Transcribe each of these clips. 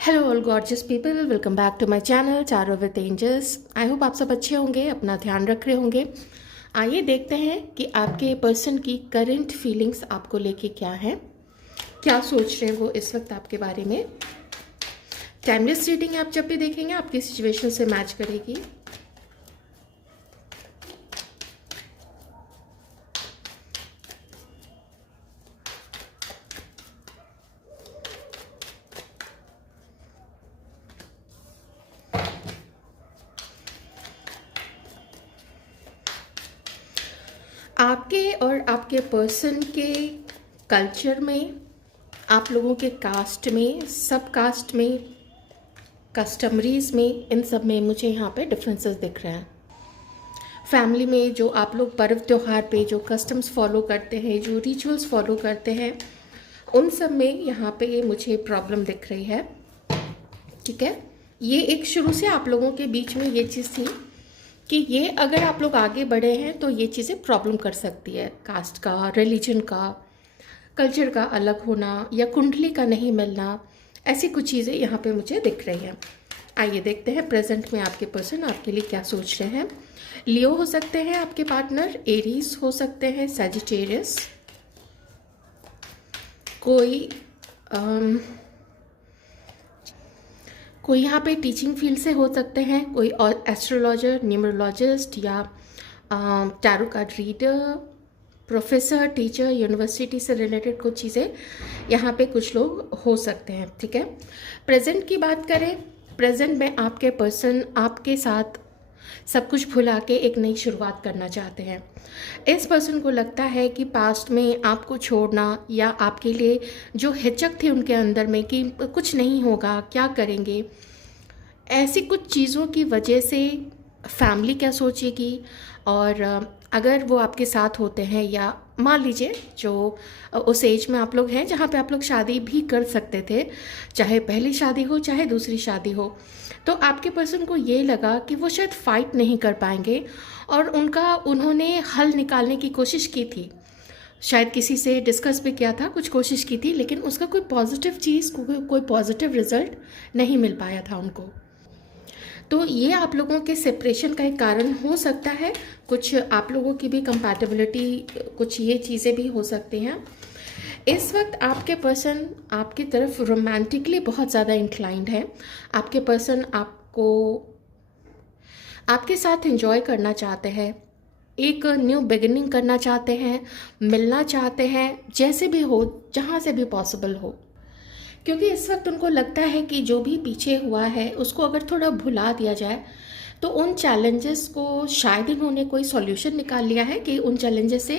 Hello all gorgeous people, welcome back to my channel tarot with angels. I hope आप सब अच्छे होंगे, अपना ध्यान रख रहे होंगे। आइए देखते हैं कि आपके पर्सन की करंट फीलिंग्स आपको लेके क्या है, क्या सोच रहे हैं वो इस वक्त आपके बारे में। टाइमलेस रीडिंग आप जब भी देखेंगे आपकी सिचुएशन से मैच करेगी। आपके और आपके पर्सन के कल्चर में, आप लोगों के कास्ट में, सब कास्ट में, कस्टमरीज में, इन सब में मुझे यहाँ पे डिफरेंसेस दिख रहे हैं। फैमिली में जो आप लोग पर्व त्योहार पे जो कस्टम्स फॉलो करते हैं, जो रिचुअल्स फॉलो करते हैं, उन सब में यहाँ पे मुझे प्रॉब्लम दिख रही है। ठीक है, ये एक शुरू से आप लोगों के बीच में ये चीज़ थी कि ये अगर आप लोग आगे बढ़े हैं तो ये चीज़ें प्रॉब्लम कर सकती है। कास्ट का, रिलीजन का, कल्चर का अलग होना या कुंडली का नहीं मिलना, ऐसी कुछ चीज़ें यहाँ पे मुझे दिख रही हैं। आइए देखते हैं प्रेजेंट में आपके पर्सन आपके लिए क्या सोच रहे हैं। लियो हो सकते हैं आपके पार्टनर, एरीज हो सकते हैं, सैजिटेरियस, कोई यहाँ पे टीचिंग फील्ड से हो सकते हैं, कोई और एस्ट्रोलॉजर, न्यूमरोलॉजिस्ट या tarot card reader, professor, teacher, university से रिलेटेड कुछ चीज़ें यहाँ पे कुछ लोग हो सकते हैं। ठीक है, प्रेजेंट की बात करें, प्रेजेंट में आपके पर्सन आपके साथ सब कुछ भुला के एक नई शुरुआत करना चाहते हैं। इस पर्सन को लगता है कि पास्ट में आपको छोड़ना या आपके लिए जो हिचक थी उनके अंदर में कि कुछ नहीं होगा, क्या करेंगे, ऐसी कुछ चीज़ों की वजह से फैमिली क्या सोचेगी। और अगर वो आपके साथ होते हैं या मान लीजिए जो उस एज में आप लोग हैं जहाँ पे आप लोग शादी भी कर सकते थे, चाहे पहली शादी हो चाहे दूसरी शादी हो, तो आपके पर्सन को ये लगा कि वो शायद फाइट नहीं कर पाएंगे और उन्होंने हल निकालने की कोशिश की थी, शायद किसी से डिस्कस भी किया था, कुछ कोशिश की थी, लेकिन उसका कोई पॉजिटिव चीज़, कोई पॉजिटिव रिजल्ट नहीं मिल पाया था उनको। तो ये आप लोगों के सेपरेशन का एक कारण हो सकता है। कुछ आप लोगों की भी कंपैटिबिलिटी, कुछ ये चीज़ें भी हो सकती हैं। इस वक्त आपके पर्सन आपकी तरफ रोमांटिकली बहुत ज़्यादा इंक्लाइंड है। आपके पर्सन आपको आपके साथ एंजॉय करना चाहते हैं, एक न्यू बिगिनिंग करना चाहते हैं, मिलना चाहते हैं, जैसे भी हो, जहाँ से भी पॉसिबल हो। क्योंकि इस वक्त उनको लगता है कि जो भी पीछे हुआ है उसको अगर थोड़ा भुला दिया जाए तो उन चैलेंजेस को शायद इन्होंने कोई सॉल्यूशन निकाल लिया है कि उन चैलेंजेस से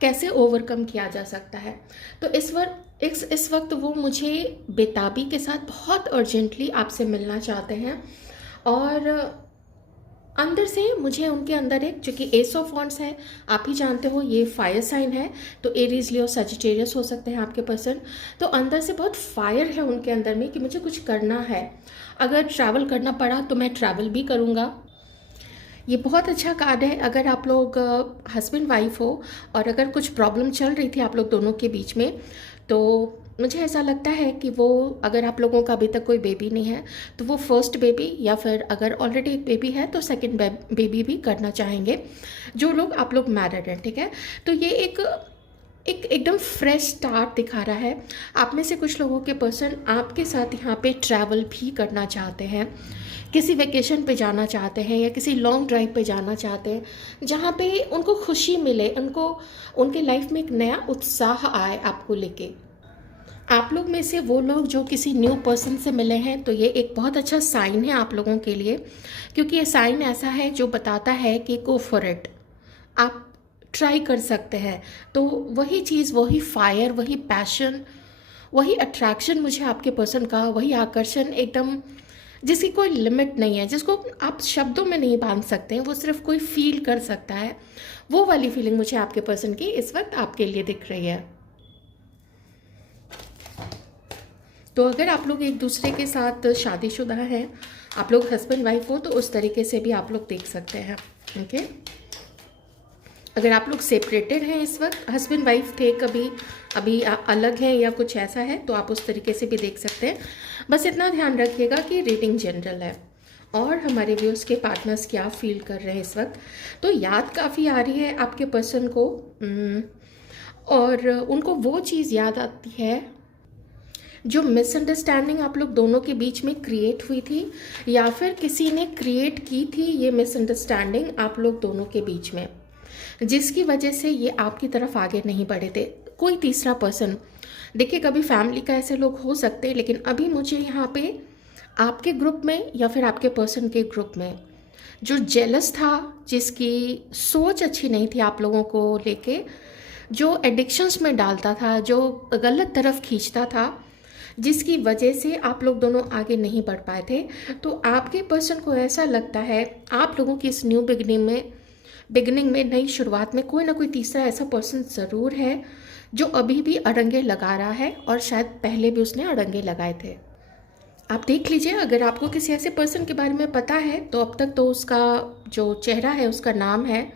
कैसे ओवरकम किया जा सकता है। तो इस वक्त वो मुझे बेताबी के साथ बहुत अर्जेंटली आपसे मिलना चाहते हैं। और अंदर से मुझे उनके अंदर एक, चूँकि एस ऑफ वॉन्ड्स है, आप ही जानते हो ये फायर साइन है, तो एरीज, लियो, सजिटेरियस हो सकते हैं आपके पर्सन। तो अंदर से बहुत फायर है उनके अंदर में कि मुझे कुछ करना है, अगर ट्रैवल करना पड़ा तो मैं ट्रैवल भी करूँगा। ये बहुत अच्छा कार्ड है अगर आप लोग हस्बैंड वाइफ हो और अगर कुछ प्रॉब्लम चल रही थी आप लोग दोनों के बीच में, तो मुझे ऐसा लगता है कि वो, अगर आप लोगों का अभी तक कोई बेबी नहीं है तो वो फर्स्ट बेबी, या फिर अगर ऑलरेडी एक बेबी है तो सेकंड बेबी भी करना चाहेंगे, जो लोग आप लोग मैरिड हैं। ठीक है, तो ये एकदम फ्रेश स्टार्ट दिखा रहा है। आप में से कुछ लोगों के पर्सन आपके साथ यहाँ पे ट्रैवल भी करना चाहते हैं, किसी वेकेशन पे जाना चाहते हैं या किसी लॉन्ग ड्राइव पे जाना चाहते हैं जहाँ पे उनको खुशी मिले, उनके लाइफ में एक नया उत्साह आए आपको लेके। आप लोग में से वो लोग जो किसी न्यू पर्सन से मिले हैं, तो ये एक बहुत अच्छा साइन है आप लोगों के लिए, क्योंकि ये साइन ऐसा है जो बताता है कि गो फॉर इट, आप ट्राई कर सकते हैं। तो वही चीज़, वही फायर, वही पैशन, वही अट्रैक्शन मुझे आपके पर्सन का, वही आकर्षण एकदम, जिसकी कोई लिमिट नहीं है, जिसको आप शब्दों में नहीं बांध सकते हैं, वो सिर्फ कोई फील कर सकता है, वो वाली फीलिंग मुझे आपके पर्सन की इस वक्त आपके लिए दिख रही है। तो अगर आप लोग एक दूसरे के साथ शादीशुदा हैं, आप लोग हस्बैंड वाइफ हो, तो उस तरीके से भी आप लोग देख सकते हैं। ओके, अगर आप लोग सेपरेटेड हैं इस वक्त, हस्बैंड वाइफ थे कभी, अभी अलग हैं या कुछ ऐसा है, तो आप उस तरीके से भी देख सकते हैं। बस इतना ध्यान रखिएगा कि रीडिंग जनरल है और हमारे व्यूअर्स के पार्टनर्स क्या फील कर रहे हैं इस वक्त। तो याद काफ़ी आ रही है आपके पर्सन को, और उनको वो चीज़ याद आती है जो मिसअंडरस्टैंडिंग आप लोग दोनों के बीच में क्रिएट हुई थी, या फिर किसी ने क्रिएट की थी ये मिसअंडरस्टैंडिंग आप लोग दोनों के बीच में, जिसकी वजह से ये आपकी तरफ आगे नहीं बढ़े थे। कोई तीसरा पर्सन, देखिए कभी फैमिली का ऐसे लोग हो सकते हैं, लेकिन अभी मुझे यहाँ पे आपके ग्रुप में या फिर आपके पर्सन के ग्रुप में जो जेलस था, जिसकी सोच अच्छी नहीं थी आप लोगों को लेके, जो एडिक्शंस में डालता था, जो गलत तरफ खींचता था, जिसकी वजह से आप लोग दोनों आगे नहीं बढ़ पाए थे। तो आपके पर्सन को ऐसा लगता है आप लोगों की इस न्यू बिगनिंग में नई शुरुआत में कोई ना कोई तीसरा ऐसा पर्सन ज़रूर है जो अभी भी अड़ंगे लगा रहा है, और शायद पहले भी उसने अड़ंगे लगाए थे। आप देख लीजिए, अगर आपको किसी ऐसे पर्सन के बारे में पता है तो अब तक तो उसका जो चेहरा है, उसका नाम है,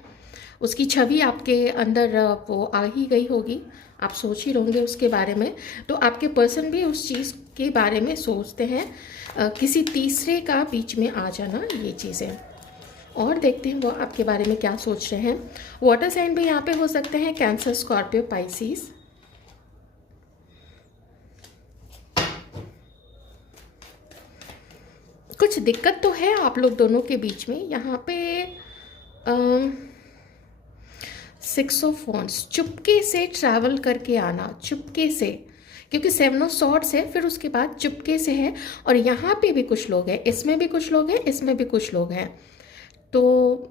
उसकी छवि आपके अंदर वो आ ही गई होगी, आप सोच ही होंगे उसके बारे में। तो आपके पर्सन भी उस चीज़ के बारे में सोचते हैं, किसी तीसरे का बीच में आ जाना, ये चीज़ें। और देखते हैं वो आपके बारे में क्या सोच रहे हैं। वाटर साइन भी यहाँ पे हो सकते हैं, कैंसर, स्कॉर्पियो, पाइसिस। कुछ दिक्कत तो है आप लोग दोनों के बीच में यहाँ पे। 6 ऑफ वॉन्ड्स, चुपके से ट्रैवल करके आना, चुपके से, क्योंकि 7 ऑफ सॉर्ड्स है, फिर उसके बाद चुपके से है। और यहाँ पे भी कुछ लोग हैं, इसमें भी कुछ लोग हैं, इसमें भी कुछ लोग हैं। तो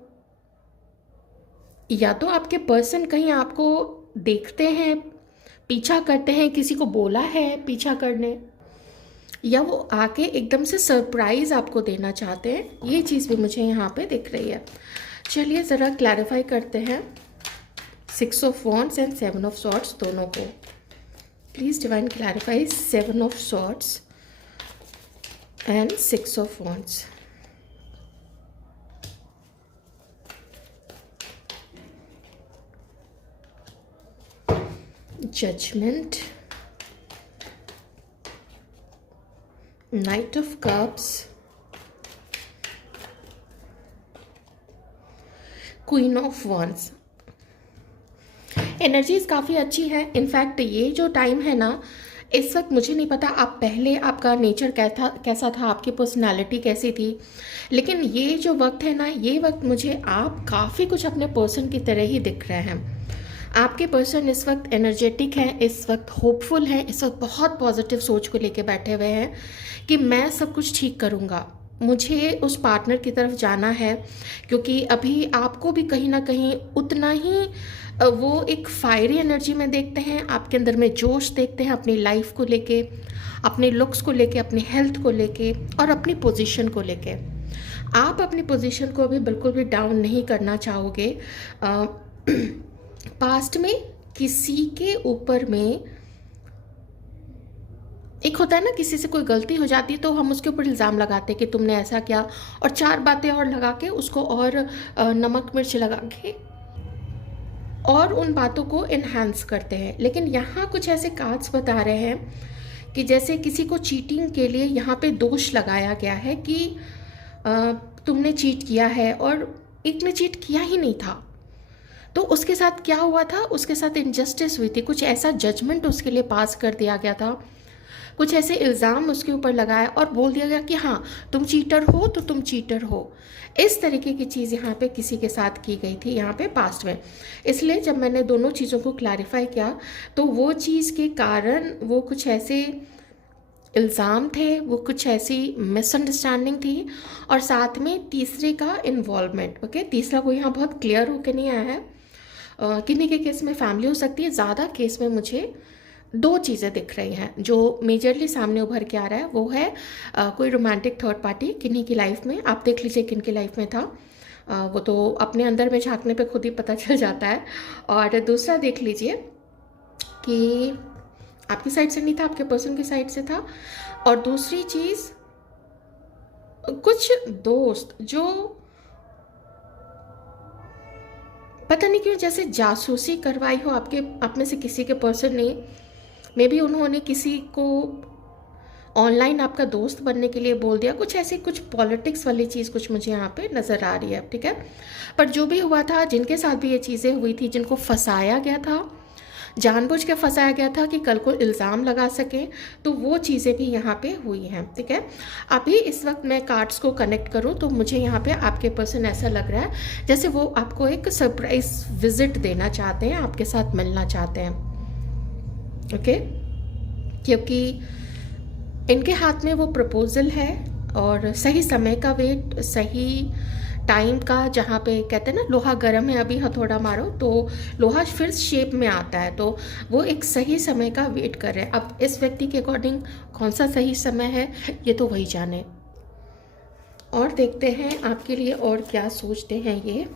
या तो आपके पर्सन कहीं आपको देखते हैं, पीछा करते हैं, किसी को बोला है पीछा करने, या वो आके एकदम से सरप्राइज आपको देना चाहते हैं। ये चीज़ भी मुझे यहाँ पे दिख रही है। चलिए ज़रा क्लैरिफाई करते हैं 6 of wands and 7 of swords दोनों को। Please divine clarify 7 of swords and 6 of wands. Judgement, knight of cups, queen of wands. Energies काफ़ी अच्छी है। इनफैक्ट ये जो टाइम है ना, इस वक्त मुझे नहीं पता आप पहले आपका नेचर कैसा था, आपकी पर्सनालिटी कैसी थी, लेकिन ये जो वक्त है ना, ये वक्त मुझे आप काफ़ी कुछ अपने पर्सन की तरह ही दिख रहे हैं। आपके पर्सन इस वक्त एनर्जेटिक हैं, इस वक्त होपफुल हैं, इस वक्त बहुत पॉजिटिव सोच को लेके बैठे हुए हैं कि मैं सब कुछ ठीक करूँगा, मुझे उस पार्टनर की तरफ जाना है। क्योंकि अभी आपको भी कहीं ना कहीं उतना ही वो एक फायरी एनर्जी में देखते हैं, आपके अंदर में जोश देखते हैं अपनी लाइफ को लेके, अपने लुक्स को लेके, अपनी हेल्थ को लेके और अपनी पोजीशन को लेके। आप अपनी पोजीशन को भी बिल्कुल भी डाउन नहीं करना चाहोगे। पास्ट में किसी के ऊपर में एक होता है ना, किसी से कोई गलती हो जाती है तो हम उसके ऊपर इल्ज़ाम लगाते हैं कि तुमने ऐसा किया, और 4 बातें और लगा के उसको और नमक मिर्च लगा के और उन बातों को इन्हांस करते हैं। लेकिन यहाँ कुछ ऐसे कार्ड्स बता रहे हैं कि जैसे किसी को चीटिंग के लिए यहाँ पे दोष लगाया गया है कि तुमने चीट किया है, और एक ने चीट किया ही नहीं था। तो उसके साथ क्या हुआ था, उसके साथ इनजस्टिस हुई थी, कुछ ऐसा जजमेंट उसके लिए पास कर दिया गया था, कुछ ऐसे इल्ज़ाम उसके ऊपर लगाया और बोल दिया गया कि हाँ तुम चीटर हो तो तुम चीटर हो। इस तरीके की चीज़ यहाँ पे किसी के साथ की गई थी यहाँ पे पास्ट में। इसलिए जब मैंने दोनों चीज़ों को क्लैरिफाई किया तो वो चीज़ के कारण वो कुछ ऐसे इल्ज़ाम थे, वो कुछ ऐसी मिसअंडरस्टैंडिंग थी, और साथ में तीसरे का इन्वॉल्वमेंट। ओके, तीसरा कोई यहाँ बहुत क्लियर होकर नहीं आया है। किन्हीं के केस में फैमिली हो सकती है, ज़्यादा केस में मुझे 2 चीज़ें दिख रही हैं जो मेजरली सामने उभर के आ रहा है। वो है कोई रोमांटिक थर्ड पार्टी किन्हीं की लाइफ में। आप देख लीजिए किन की लाइफ में था, वो तो अपने अंदर में झांकने पे खुद ही पता चल जाता है। और दूसरा देख लीजिए कि आपकी साइड से नहीं था, आपके पर्सन की साइड से था। और दूसरी चीज़, कुछ दोस्त जो पता नहीं क्यों जैसे जासूसी करवाई हो आपके, आप में से किसी के पर्सन ने, मे बी उन्होंने किसी को ऑनलाइन आपका दोस्त बनने के लिए बोल दिया, कुछ ऐसी कुछ पॉलिटिक्स वाली चीज़ कुछ मुझे यहाँ पे नज़र आ रही है, ठीक है। पर जो भी हुआ था, जिनके साथ भी ये चीज़ें हुई थी, जिनको फंसाया गया था, जानबूझ के फंसाया गया था कि कल को इल्ज़ाम लगा सकें, तो वो चीज़ें भी यहाँ पे हुई हैं, ठीक है। अभी इस वक्त मैं कार्ड्स को कनेक्ट करूँ तो मुझे यहाँ पे आपके पर्सन ऐसा लग रहा है जैसे वो आपको एक सरप्राइज विजिट देना चाहते हैं, आपके साथ मिलना चाहते हैं, ओके। क्योंकि इनके हाथ में वो प्रपोजल है और सही समय का वेट, सही टाइम का, जहाँ पे कहते हैं ना लोहा गर्म है अभी हथौड़ा मारो तो लोहा फिर शेप में आता है, तो वो एक सही समय का वेट कर रहे हैं। अब इस व्यक्ति के अकॉर्डिंग कौन सा सही समय है ये तो वही जाने। और देखते हैं आपके लिए और क्या सोचते हैं ये।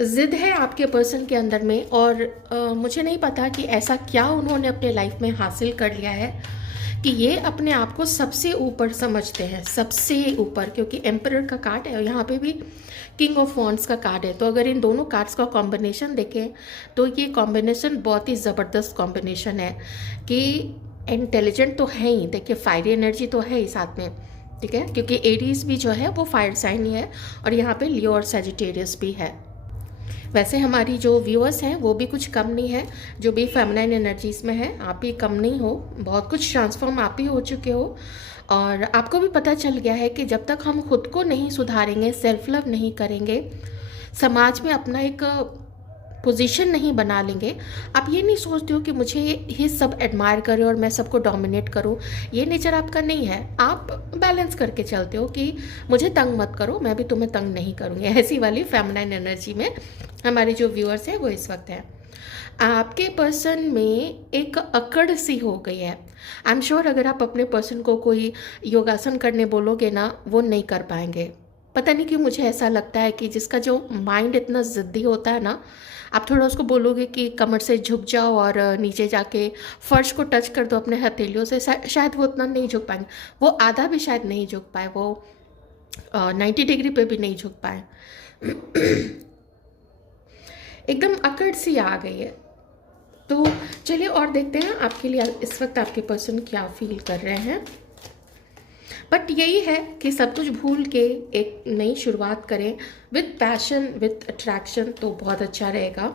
ज़िद है आपके पर्सन के अंदर में, और मुझे नहीं पता कि ऐसा क्या उन्होंने अपने लाइफ में हासिल कर लिया है कि ये अपने आप को सबसे ऊपर समझते हैं, सबसे ऊपर। क्योंकि एम्परर का कार्ड है और यहाँ पे भी किंग ऑफ वॉन्ड्स का कार्ड है, तो अगर इन दोनों कार्ड्स का कॉम्बिनेशन देखें तो ये कॉम्बिनेशन बहुत ही ज़बरदस्त कॉम्बिनेशन है कि इंटेलिजेंट तो है ही, देखिए फायरी एनर्जी तो है ही साथ में, ठीक है। क्योंकि एरीज भी जो है वो फायर साइन ही है और यहाँ पे लियो और सैजिटेरियस भी है। वैसे हमारी जो व्यूअर्स हैं वो भी कुछ कम नहीं है, जो भी फेमिनाइन एनर्जीज़ में है, आप भी कम नहीं हो, बहुत कुछ ट्रांसफॉर्म आप ही हो चुके हो। और आपको भी पता चल गया है कि जब तक हम खुद को नहीं सुधारेंगे, सेल्फ लव नहीं करेंगे, समाज में अपना एक पोजीशन नहीं बना लेंगे, आप ये नहीं सोचते हो कि मुझे ये सब एडमायर करे और मैं सबको डोमिनेट करूं, ये नेचर आपका नहीं है। आप बैलेंस करके चलते हो कि मुझे तंग मत करो, मैं भी तुम्हें तंग नहीं करूँगी। ऐसी वाली फेमिनाइन एनर्जी में हमारे जो व्यूअर्स हैं वो इस वक्त हैं। आपके पर्सन में एक अकड़ सी हो गई है। आई एम श्योर अगर आप अपने पर्सन को कोई योगासन करने बोलोगे ना, वो नहीं कर पाएंगे। पता नहीं क्यों मुझे ऐसा लगता है कि जिसका जो माइंड इतना ज़िद्दी होता है ना, आप थोड़ा उसको बोलोगे कि कमर से झुक जाओ और नीचे जाके फर्श को टच कर दो अपने हथेलियों से, शायद वो उतना नहीं झुक पाएंगे, वो आधा भी शायद नहीं झुक पाए, वो 90 डिग्री पे भी नहीं झुक पाए। एकदम अकड़ सी आ गई है। तो चलिए और देखते हैं आपके लिए इस वक्त आपके पर्सन क्या फील कर रहे हैं। बट यही है कि सब कुछ भूल के एक नई शुरुआत करें विथ पैशन, विथ अट्रैक्शन, तो बहुत अच्छा रहेगा।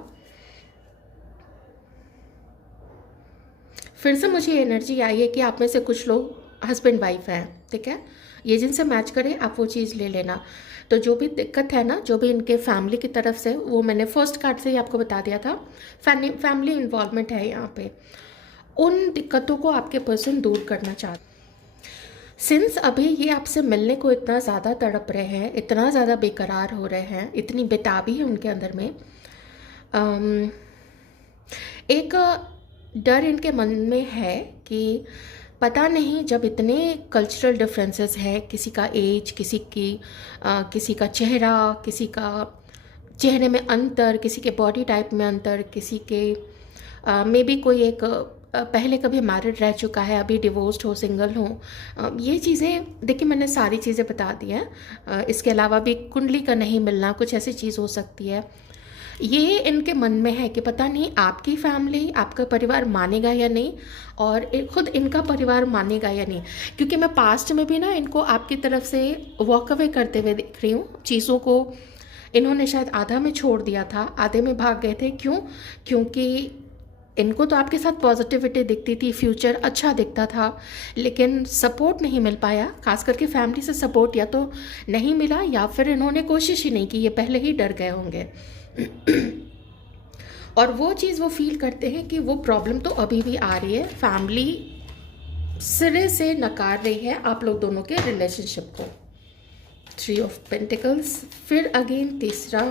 फिर से मुझे एनर्जी आई है कि आप में से कुछ लोग हस्बैंड वाइफ हैं, ठीक है। ये जिनसे मैच करे आप वो चीज़ ले लेना। तो जो भी दिक्कत है ना, जो भी इनके फैमिली की तरफ से, वो मैंने फर्स्ट कार्ड से ही आपको बता दिया था, फैमिली इन्वॉल्वमेंट है यहाँ पे। उन दिक्कतों को आपके पर्सन दूर करना चाहते। सिंस अभी ये आपसे मिलने को इतना ज़्यादा तड़प रहे हैं, इतना ज़्यादा बेकरार हो रहे हैं, इतनी बेताबी है उनके अंदर में, एक डर इनके मन में है कि पता नहीं, जब इतने कल्चरल डिफरेंसेस हैं, किसी का एज, किसी का चेहरा, किसी का चेहरे में अंतर, किसी के बॉडी टाइप में अंतर, किसी के मे बी कोई एक पहले कभी मैरिड रह चुका है, अभी डिवोर्स्ड हो, सिंगल हो, ये चीज़ें देखिए मैंने सारी चीज़ें बता दी हैं। इसके अलावा भी कुंडली का नहीं मिलना, कुछ ऐसी चीज़ हो सकती है। ये इनके मन में है कि पता नहीं आपकी फैमिली, आपका परिवार मानेगा या नहीं, और खुद इनका परिवार मानेगा या नहीं। क्योंकि मैं पास्ट में भी ना इनको आपकी तरफ से वॉक अवे करते हुए देख रही हूँ। चीज़ों को इन्होंने शायद आधा में छोड़ दिया था, आधे में भाग गए थे। क्यों? क्योंकि इनको तो आपके साथ पॉजिटिविटी दिखती थी, फ्यूचर अच्छा दिखता था, लेकिन सपोर्ट नहीं मिल पाया। खास करके फैमिली से सपोर्ट या तो नहीं मिला या फिर इन्होंने कोशिश ही नहीं की, ये पहले ही डर गए होंगे। और वो चीज़ वो फील करते हैं कि वो प्रॉब्लम तो अभी भी आ रही है, फैमिली सिरे से नकार रही है आप लोग दोनों के रिलेशनशिप को। 3 ऑफ पेंटिकल्स, फिर अगेन तीसरा,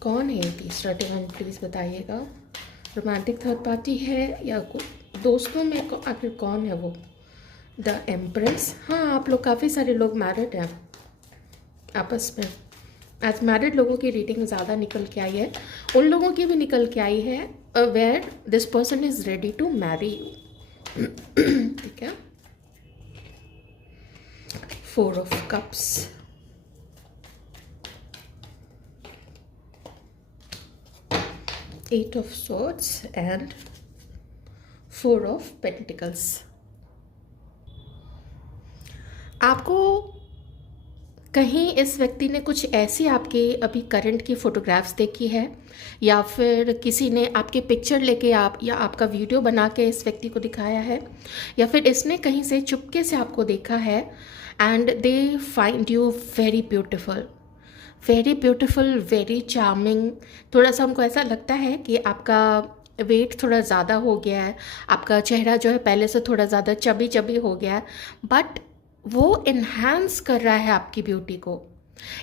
कौन है तीसरा? डिवाइन प्लीज़ बताइएगा। रोमांटिक थर्ड पार्टी है या दोस्तों में आखिर कौन है वो? The empress. हाँ, आप लोग काफ़ी सारे लोग मैरिड हैं आपस में। आज मैरिड लोगों की रीडिंग ज़्यादा निकल के आई है, उन लोगों की भी निकल के आई है where this person is ready to marry you, ठीक है। 4 of cups, 8 of swords and 4 of pentacles। आपको कहीं इस व्यक्ति ने कुछ ऐसी आपके अभी करंट की फ़ोटोग्राफ्स देखी है, या फिर किसी ने आपके पिक्चर लेके आप या आपका वीडियो बना के इस व्यक्ति को दिखाया है, या फिर इसने कहीं से चुपके से आपको देखा है and they find you very beautiful, very beautiful, very charming. थोड़ा सा उनको ऐसा लगता है कि आपका वेट थोड़ा ज़्यादा हो गया है, आपका चेहरा जो है पहले से थोड़ा ज़्यादा चबी चबी हो गया है, बट वो इन्हांस कर रहा है आपकी ब्यूटी को।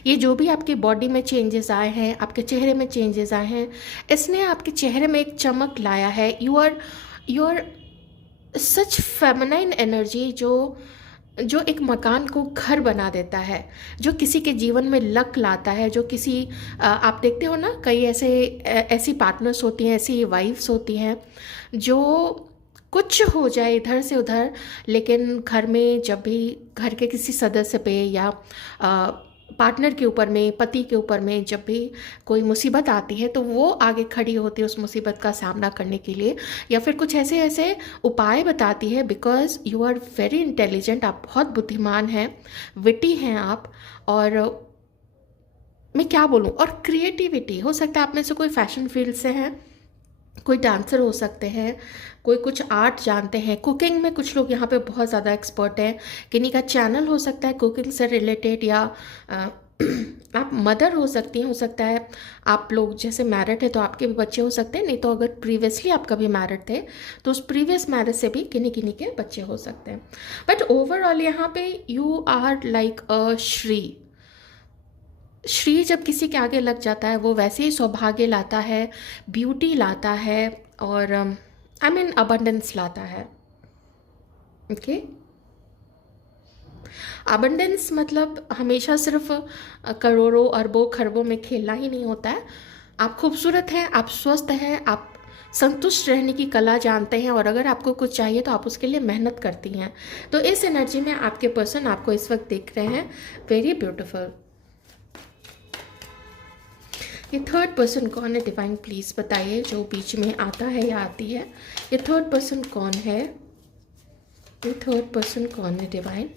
ये जो भी आपकी बॉडी में चेंजेस आए हैं, आपके चेहरे में चेंजेस आए हैं, इसने आपके चेहरे में एक चमक लाया है। You are such feminine energy जो एक मकान को घर बना देता है, जो किसी के जीवन में लक लाता है, जो किसी आप देखते हो ना, कई ऐसी पार्टनर्स होती हैं, ऐसी वाइफ्स होती हैं जो कुछ हो जाए इधर से उधर, लेकिन घर में जब भी घर के किसी सदस्य पे या पार्टनर के ऊपर में, पति के ऊपर में जब भी कोई मुसीबत आती है तो वो आगे खड़ी होती है उस मुसीबत का सामना करने के लिए, या फिर कुछ ऐसे उपाय बताती है। Because you are very intelligent, आप बहुत बुद्धिमान हैं, विटी हैं आप, और मैं क्या बोलूँ, और क्रिएटिविटी। हो सकता है आप में से कोई फैशन फील्ड से हैं, कोई डांसर हो सकते हैं, कोई कुछ आर्ट जानते हैं, कुकिंग में कुछ लोग यहाँ पे बहुत ज़्यादा एक्सपर्ट हैं, किन्हीं का चैनल हो सकता है कुकिंग से रिलेटेड, या आप मदर हो सकती हैं, हो सकता है आप लोग जैसे मैरिड है तो आपके भी बच्चे हो सकते हैं, नहीं तो अगर प्रीवियसली आप कभी मैरिड थे तो उस प्रीवियस मैरिज से भी किन्हीं किन्हीं के बच्चे हो सकते हैं। बट ओवरऑल यहाँ पे यू आर लाइक अ श्री जब किसी के आगे लग जाता है वो वैसे ही सौभाग्य लाता है, ब्यूटी लाता है, और आई मीन अबंडेंस लाता है। ओके, अबंडेंस मतलब हमेशा सिर्फ करोड़ों अरबों खरबों में खेलना ही नहीं होता है। आप खूबसूरत हैं, आप स्वस्थ हैं, आप संतुष्ट रहने की कला जानते हैं, और अगर आपको कुछ चाहिए तो आप उसके लिए मेहनत करती हैं। तो इस एनर्जी में आपके पर्सन आपको इस वक्त देख रहे हैं वेरी ब्यूटिफुल। ये थर्ड पर्सन कौन है डिवाइन, प्लीज़ बताइए, जो बीच में आता है या आती है। ये थर्ड पर्सन कौन है, ये थर्ड पर्सन कौन है डिवाइन।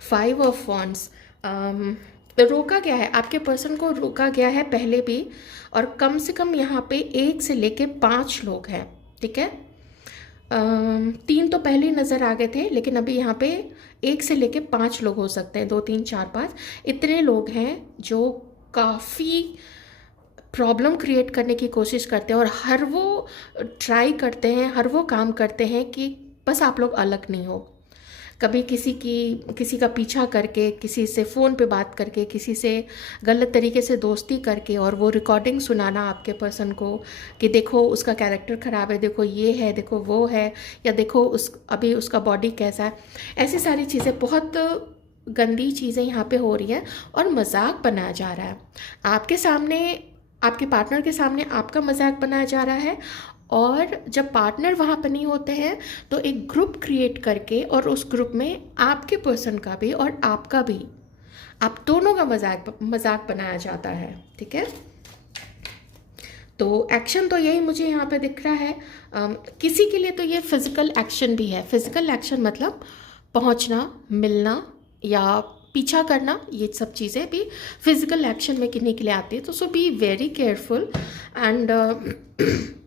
फाइव ऑफ वॉन्ड्स, रोका गया है, आपके पर्सन को रोका गया है पहले भी, और कम से कम यहाँ पे 1 से लेके 5 लोग हैं, ठीक है। 3 तो पहले ही नज़र आ गए थे, लेकिन अभी यहाँ पे 1 से लेके 5 लोग हो सकते हैं, 2 3 4 5 इतने लोग हैं जो काफ़ी प्रॉब्लम क्रिएट करने की कोशिश करते हैं, और हर वो ट्राई करते हैं, हर वो काम करते हैं कि बस आप लोग अलग नहीं हो। कभी किसी का पीछा करके, किसी से फ़ोन पे बात करके, किसी से गलत तरीके से दोस्ती करके, और वो रिकॉर्डिंग सुनाना आपके पर्सन को कि देखो उसका कैरेक्टर ख़राब है, देखो ये है, देखो वो है, या देखो अभी उसका बॉडी कैसा है। ऐसी सारी चीज़ें, बहुत गंदी चीज़ें यहाँ पे हो रही हैं, और मजाक बनाया जा रहा है आपके सामने, आपके पार्टनर के सामने आपका मजाक बनाया जा रहा है। और जब पार्टनर वहाँ पर नहीं होते हैं तो एक ग्रुप क्रिएट करके, और उस ग्रुप में आपके पर्सन का भी और आपका भी, आप दोनों का मजाक बनाया जाता है, ठीक है। तो एक्शन तो यही मुझे यहाँ पे दिख रहा है। किसी के लिए तो ये फिज़िकल एक्शन भी है। फिज़िकल एक्शन मतलब पहुँचना, मिलना या पीछा करना, ये सब चीज़ें भी फिज़िकल एक्शन में किन्हीं के लिए आती है। तो सो बी वेरी केयरफुल एंड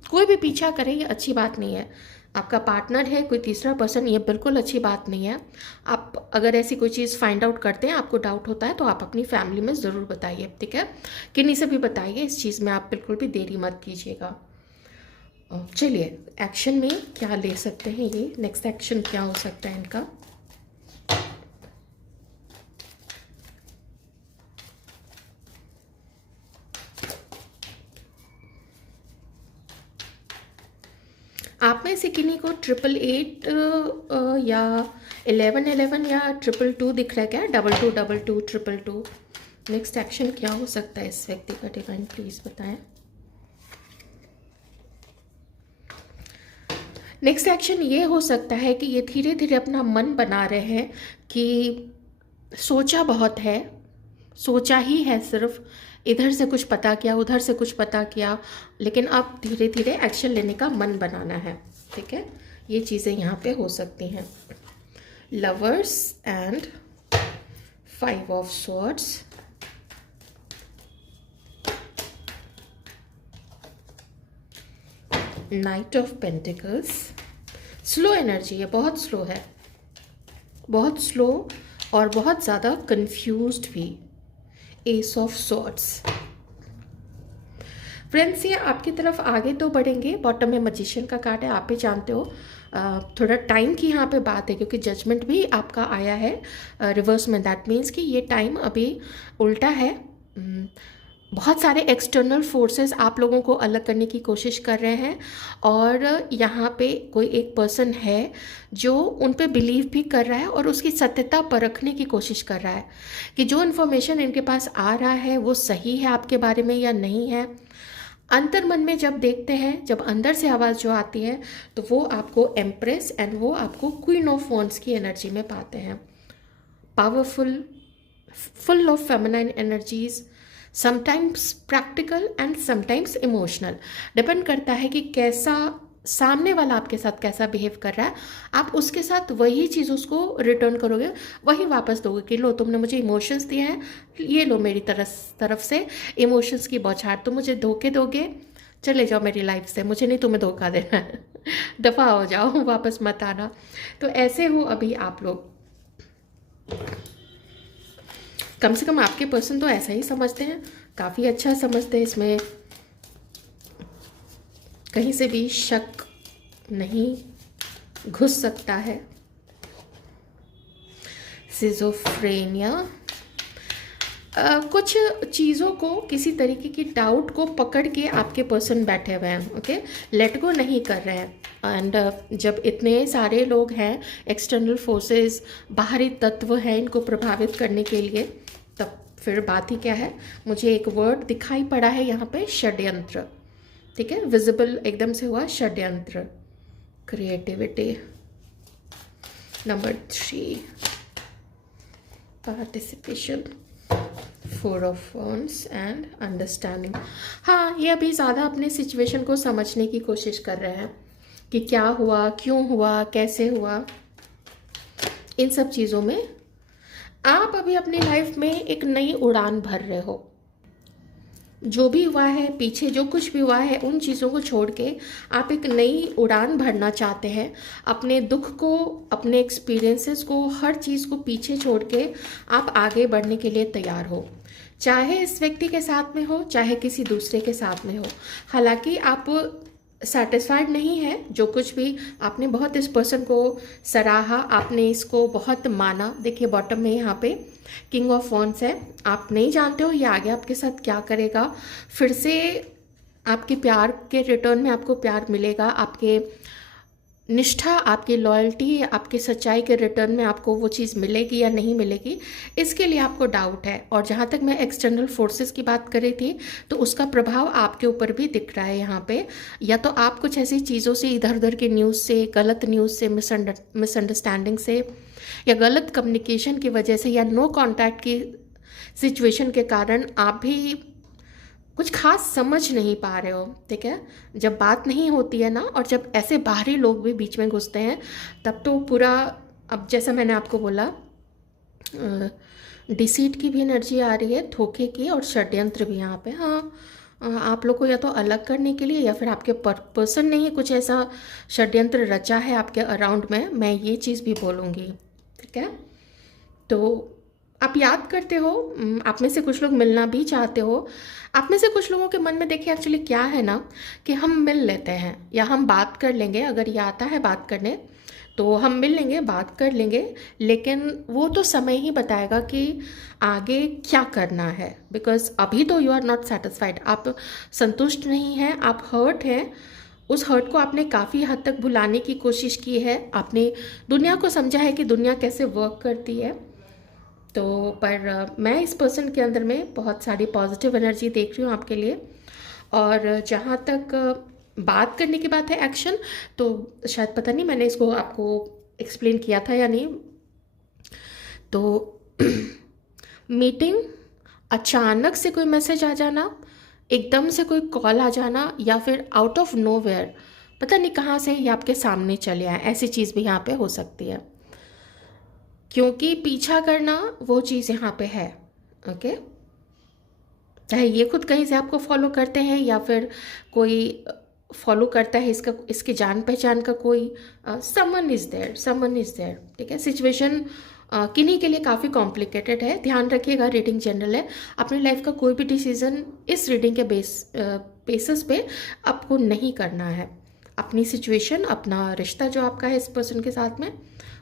कोई भी पीछा करे ये अच्छी बात नहीं है। आपका पार्टनर है, कोई तीसरा पर्सन, ये बिल्कुल अच्छी बात नहीं है। आप अगर ऐसी कोई चीज़ फाइंड आउट करते हैं, आपको डाउट होता है, तो आप अपनी फैमिली में ज़रूर बताइए, ठीक है। किन्हीं से भी बताइए, इस चीज़ में आप बिल्कुल भी देरी मत कीजिएगा। चलिए, एक्शन में क्या ले सकते हैं ये, नेक्स्ट एक्शन क्या हो सकता है इनका। आप में से किन्हीं को 888 या 1111 या 222 दिख रहा है क्या, 2222 222। नेक्स्ट एक्शन क्या हो सकता है इस व्यक्ति का, डिवाइन प्लीज बताएं। नेक्स्ट एक्शन ये हो सकता है कि ये धीरे धीरे अपना मन बना रहे हैं कि सोचा बहुत है, सोचा ही है, सिर्फ इधर से कुछ पता किया, उधर से कुछ पता किया, लेकिन अब धीरे धीरे एक्शन लेने का मन बनाना है। ठीक है, ये चीज़ें यहाँ पे हो सकती हैं। Lovers and 5 of swords, night of pentacles. Slow energy है, बहुत स्लो है, बहुत स्लो और बहुत ज़्यादा कंफ्यूज्ड भी। S of swords. फ्रेंड्स, ये आपकी तरफ आगे तो बढ़ेंगे। बॉटम में मैजिशियन का कार्ड है, आप भी जानते हो। थोड़ा टाइम की यहाँ पे बात है, क्योंकि जजमेंट भी आपका आया है रिवर्स में। दैट मीन्स कि ये टाइम अभी उल्टा है। बहुत सारे एक्सटर्नल फोर्सेस आप लोगों को अलग करने की कोशिश कर रहे हैं, और यहाँ पे कोई एक पर्सन है जो उन पे बिलीव भी कर रहा है और उसकी सत्यता परखने की कोशिश कर रहा है कि जो इन्फॉर्मेशन इनके पास आ रहा है वो सही है आपके बारे में या नहीं है। अंतर मन में जब देखते हैं, जब अंदर से आवाज़ जो आती है, तो वो आपको एम्प्रेस एंड वो आपको क्वीन ऑफ वॉन्ड्स की एनर्जी में पाते हैं। Powerful, full of feminine energies, sometimes practical and sometimes emotional. Depend करता है कि कैसा सामने वाला आपके साथ कैसा बिहेव कर रहा है, आप उसके साथ वही चीज़ उसको रिटर्न करोगे, वही वापस दोगे कि लो तुमने मुझे इमोशंस दिए हैं, ये लो मेरी तरफ से इमोशंस की बौछार। तुम मुझे धोखे दोगे, चले जाओ मेरी लाइफ से, मुझे नहीं तुम्हें धोखा देना है, दफ़ा हो जाओ, वापस मत आना। तो ऐसे हो अभी आप लोग। कम से कम आपके पर्सन तो ऐसा ही समझते हैं, काफ़ी अच्छा समझते हैं। इसमें कहीं से भी शक नहीं घुस सकता है। सिजोफ्रेनिया, कुछ चीज़ों को, किसी तरीके की डाउट को पकड़ के आपके पर्सन बैठे हुए हैं। ओके, लेट गो नहीं कर रहे हैं। एंड जब इतने सारे लोग हैं, एक्सटर्नल फोर्सेस, बाहरी तत्व हैं इनको प्रभावित करने के लिए, तब फिर बात ही क्या है। मुझे एक वर्ड दिखाई पड़ा है यहाँ पे, षड्यंत्र। ठीक है, विजिबल एकदम से हुआ षड्यंत्र। Creativity. Number 3, participation. 4 of wands and understanding. हाँ, ये अभी ज़्यादा अपने सिचुएशन को समझने की कोशिश कर रहे हैं कि क्या हुआ, क्यों हुआ, कैसे हुआ। इन सब चीज़ों में आप अभी अपनी लाइफ में एक नई उड़ान भर रहे हो। जो भी हुआ है पीछे, जो कुछ भी हुआ है, उन चीज़ों को छोड़ के आप एक नई उड़ान भरना चाहते हैं। अपने दुख को, अपने एक्सपीरियंसेस को, हर चीज़ को पीछे छोड़ के आप आगे बढ़ने के लिए तैयार हो, चाहे इस व्यक्ति के साथ में हो, चाहे किसी दूसरे के साथ में हो। हालांकि आप सेटिस्फाइड नहीं है, जो कुछ भी आपने बहुत इस पर्सन को सराहा, आपने इसको बहुत माना। देखिए बॉटम में यहाँ पे किंग ऑफ वॉन्ड्स है। आप नहीं जानते हो ये आगे आपके साथ क्या करेगा। फिर से आपके प्यार के रिटर्न में आपको प्यार मिलेगा, आपके निष्ठा, आपकी लॉयल्टी, आपकी सच्चाई के रिटर्न में आपको वो चीज़ मिलेगी या नहीं मिलेगी, इसके लिए आपको डाउट है। और जहाँ तक मैं एक्सटर्नल फोर्सेस की बात कर रही थी, तो उसका प्रभाव आपके ऊपर भी दिख रहा है यहाँ पे। या तो आप कुछ ऐसी चीज़ों से, इधर उधर के न्यूज़ से, गलत न्यूज़ से, मिसअंडरस्टैंडिंग से, या गलत कम्युनिकेशन की वजह से, या नो कॉन्टैक्ट की सिचुएशन के कारण आप भी कुछ खास समझ नहीं पा रहे हो। ठीक है, जब बात नहीं होती है ना, और जब ऐसे बाहरी लोग भी बीच में घुसते हैं, तब तो पूरा, अब जैसा मैंने आपको बोला, डिसीट की भी एनर्जी आ रही है, धोखे की, और षड्यंत्र भी यहाँ पे। हाँ, आप लोग को या तो अलग करने के लिए, या फिर आपके पर्सन ने ही कुछ ऐसा षड्यंत्र रचा है आपके अराउंड में, मैं ये चीज़ भी बोलूँगी। ठीक है, तो आप याद करते हो, आप में से कुछ लोग मिलना भी चाहते हो। आप में से कुछ लोगों के मन में देखिए एक्चुअली क्या है ना, कि हम मिल लेते हैं या हम बात कर लेंगे, अगर ये आता है बात करने तो हम मिल लेंगे, बात कर लेंगे, लेकिन वो तो समय ही बताएगा कि आगे क्या करना है। बिकॉज अभी तो यू आर नॉट सेटिस्फाइड, आप संतुष्ट नहीं हैं, आप हर्ट हैं। उस हर्ट को आपने काफ़ी हद तक भुलाने की कोशिश की है, आपने दुनिया को समझा है कि दुनिया कैसे वर्क करती है। तो पर मैं इस पर्सन के अंदर में बहुत सारी पॉजिटिव एनर्जी देख रही हूँ आपके लिए। और जहाँ तक बात करने की बात है, एक्शन, तो शायद पता नहीं मैंने इसको आपको एक्सप्लेन किया था या नहीं। तो मीटिंग अचानक से कोई मैसेज आ जाना, एकदम से कोई कॉल आ जाना, या फिर आउट ऑफ नोवेयर पता नहीं कहाँ से ये आपके सामने चले आए, ऐसी चीज़ भी यहाँ पे हो सकती है। क्योंकि पीछा करना वो चीज़ यहाँ पे है। ओके, चाहे ये खुद कहीं से आपको फॉलो करते हैं या फिर कोई फॉलो करता है, इसका इसके जान पहचान का कोई, someone is there, someone is there. ठीक है, सिचुएशन किन्हीं के लिए काफ़ी कॉम्प्लिकेटेड है। ध्यान रखिएगा, रीडिंग जनरल है। अपनी लाइफ का कोई भी डिसीजन इस रीडिंग के बेसिस पे आपको नहीं करना है। अपनी सिचुएशन, अपना रिश्ता जो आपका है इस पर्सन के साथ में,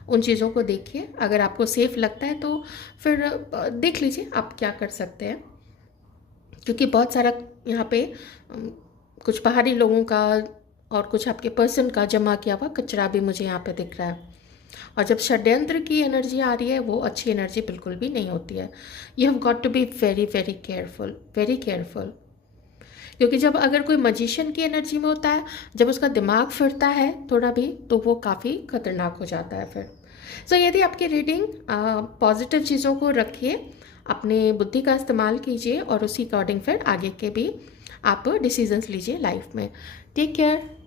उन चीज़ों को देखिए। अगर आपको सेफ लगता है तो फिर देख लीजिए आप क्या कर सकते हैं। क्योंकि बहुत सारा यहाँ पे कुछ बाहरी लोगों का और कुछ आपके पर्सन का जमा किया हुआ कचरा भी मुझे यहाँ पे दिख रहा है। और जब षड्यंत्र की एनर्जी आ रही है, वो अच्छी एनर्जी बिल्कुल भी नहीं होती है। You have got to be very very careful, very careful. क्योंकि जब अगर कोई मजिशियन की एनर्जी में होता है, जब उसका दिमाग फिरता है थोड़ा भी, तो वो काफ़ी खतरनाक हो जाता है फिर। सो यदि आपकी रीडिंग पॉजिटिव चीज़ों को रखिए, अपने बुद्धि का इस्तेमाल कीजिए और उसी अकॉर्डिंग फिर आगे के भी आप डिसीजंस लीजिए लाइफ में। Take care.